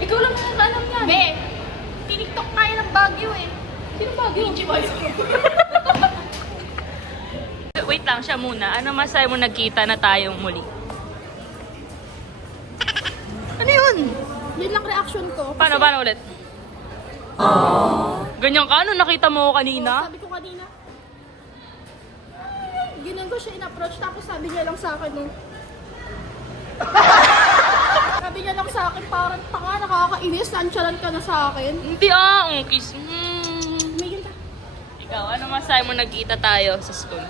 Ikaw lang nakakaalam yan. Be, tiniktok tayo ng Baguio eh. Sino Baguio? Hindi ba yun? Wait lang siya muna. Ano masaya mo nagkita na tayong muli? Ano yun? Yun lang reaction ko. Paano ulit? Ganyan ka? Ano nakita mo kanina? Sabi ko kanina, ganun ko siya in-approach, tapos sabi niya lang sa akin, sabi niya lang sa akin, parang tanga, nakakainis, nantsalan ka na sa akin. Hindi ang kiss. Umigil ka. Ikaw, ano masaya mo nagkita tayo sa school?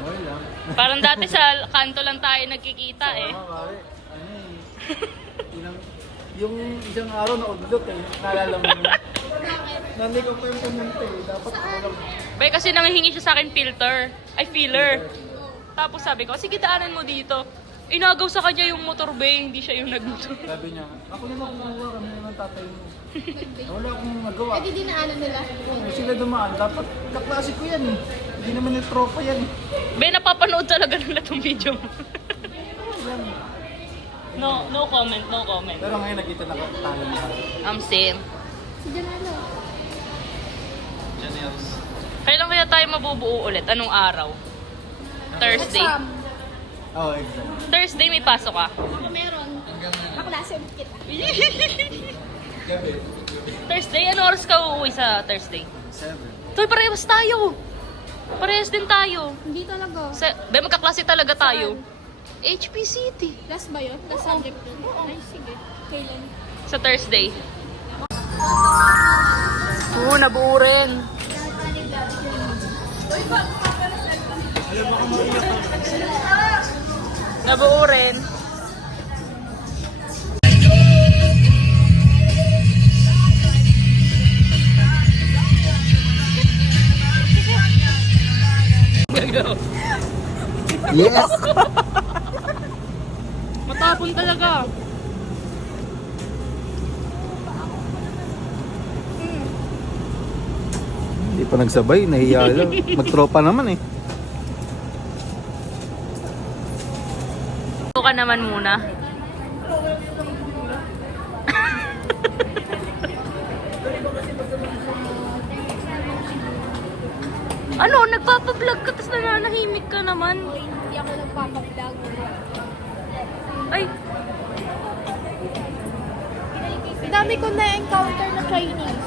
Okay lang. Parang dati sa kanto lang tayo nagkikita eh. Tama, pare. Yung isang araw na udlot eh. Naalala mo yun. Nanay ko pa yung pumunta eh. Dapat alam. Bay, kasi nanghihingi siya sa akin filler. Tapos sabi ko, sige daanan mo dito. Inagaw sa kanya yung motor bay, hindi siya yung nagmotor. Sabi niya, ako naman kumuha kami naman tatay mo. Wala akong nagawa. Eh, di dinaanan nila. Kung sila dumaan, dapat kaklase ko yan eh. Hindi naman yung tropa yan eh. Bay, napapanood talaga nila tong video mo. Yan. No comment. Pero ngayon nakita na tayo niya. Same. Si Janelo. Janels. Kailan kaya tayo mabubuo ulit? Anong araw? Thursday. Exam. Oo, exam. Thursday may pasok ka. Kung meron, kaklase ulit kita. Gabi. Thursday? Ano oras ka uuwi sa Thursday? 7. Toy, parehas tayo. Parehas din tayo. Hindi talaga. Bay, magkaklase talaga tayo. HPCT. Last ba yun? Last subject yun? Oo. Ay, sige. Kailan? Sa Thursday. Oo, nabuo rin. Nabuo rin. Yes! Matapon talaga. Hindi pa nagsabay, nahiya lang. Magtropa naman eh. Ito ka naman muna. Ano, nagpapablog ka tapos nananahimik ka naman. Hindi ako nagpapablog. Ay, Dami ko na-encounter na Chinese.